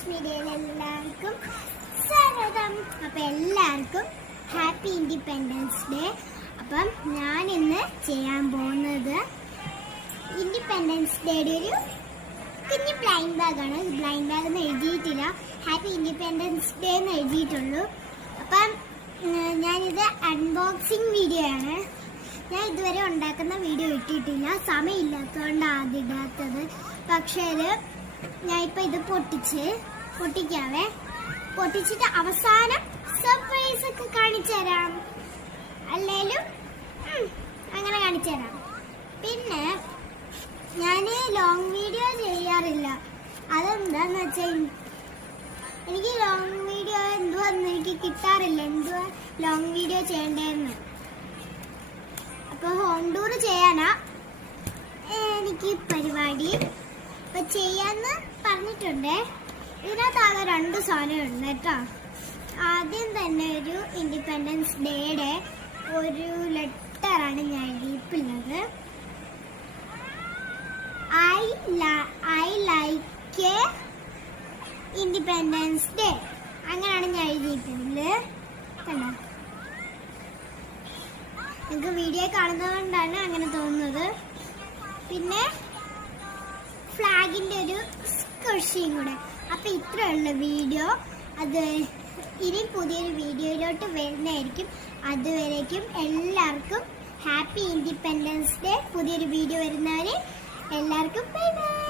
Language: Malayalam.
ന്യൂസ് മീഡിയയിൽ എല്ലാവർക്കും സ്വാഗതം. അപ്പം എല്ലാവർക്കും ഹാപ്പി ഇൻഡിപെൻഡൻസ് ഡേ. അപ്പം ഞാൻ ഇന്ന് ചെയ്യാൻ പോകുന്നത് ഇൻഡിപെൻഡൻസ് ഡേയുടെ ഒരു കുഞ്ഞ് ബ്ലൈൻഡ് ബാഗാണ്. ബ്ലൈൻഡ് ബാഗ് എന്ന് എഴുതിയിട്ടില്ല, ഹാപ്പി ഇൻഡിപെൻഡൻസ് ഡേ എന്ന് എഴുതിയിട്ടുള്ളൂ. അപ്പം ഞാനിത് അൺബോക്സിങ് വീഡിയോ ആണ്. ഞാൻ ഇതുവരെ ഉണ്ടാക്കുന്ന വീഡിയോ ഇട്ടിട്ടില്ല, സമയമില്ലാത്തതുകൊണ്ടാണ് ആദ്യം ഇടാത്തത്. പക്ഷേ ഞാൻ ഇപ്പം ഇത് പൊട്ടിക്കാവേ. പൊട്ടിച്ചിട്ട് അവസാനം സർപ്രൈസ് ഒക്കെ കാണിച്ചു തരാം, അല്ലേലും അങ്ങനെ കാണിച്ചു തരാം. പിന്നെ ഞാൻ ലോങ് വീഡിയോ ചെയ്യാറില്ല. അതെന്താന്ന് വെച്ചാൽ എനിക്ക് ലോങ് വീഡിയോ എന്തുവാന്ന് എനിക്ക് കിട്ടാറില്ല, എന്തുവാ ലോങ് വീഡിയോ ചെയ്യേണ്ടതെന്ന്. അപ്പോൾ ഹോം ടൂർ ചെയ്യാനാ എനിക്ക് പരിപാടി. അപ്പം ചെയ്യാന്ന് പറഞ്ഞിട്ടുണ്ട്. ഇതിനകത്താകെ 2 സാധനമുണ്ട് കേട്ടോ. ആദ്യം തന്നെ ഒരു ഇൻഡിപെൻഡൻസ് ഡേയുടെ ഒരു ലെറ്ററാണ് ഞാൻ എഴുതിയിട്ടുള്ളത്. ഐ ലൈക്ക് ഇൻഡിപെൻഡൻസ് ഡേ, അങ്ങനെയാണ് ഞാൻ എഴുതിയിട്ടുള്ളത്. കണ്ടോ, നിങ്ങൾക്ക് വീഡിയോ കാണുന്നതുകൊണ്ടാണ് അങ്ങനെ തോന്നുന്നത്. പിന്നെ ഫ്ലാഗിൻ്റെ ഒരു സ്കർഷിയും കൂടെ. അപ്പം ഇത്രയുള്ള വീഡിയോ. അത് ഇനി പുതിയൊരു വീഡിയോയിലോട്ട് വരുന്നതായിരിക്കും. അതുവരേക്കും എല്ലാവർക്കും ഹാപ്പി ഇൻഡിപെൻഡൻസ് ഡേ. പുതിയൊരു വീഡിയോ വരുന്നവരെ എല്ലാവർക്കും ബൈ ബൈ.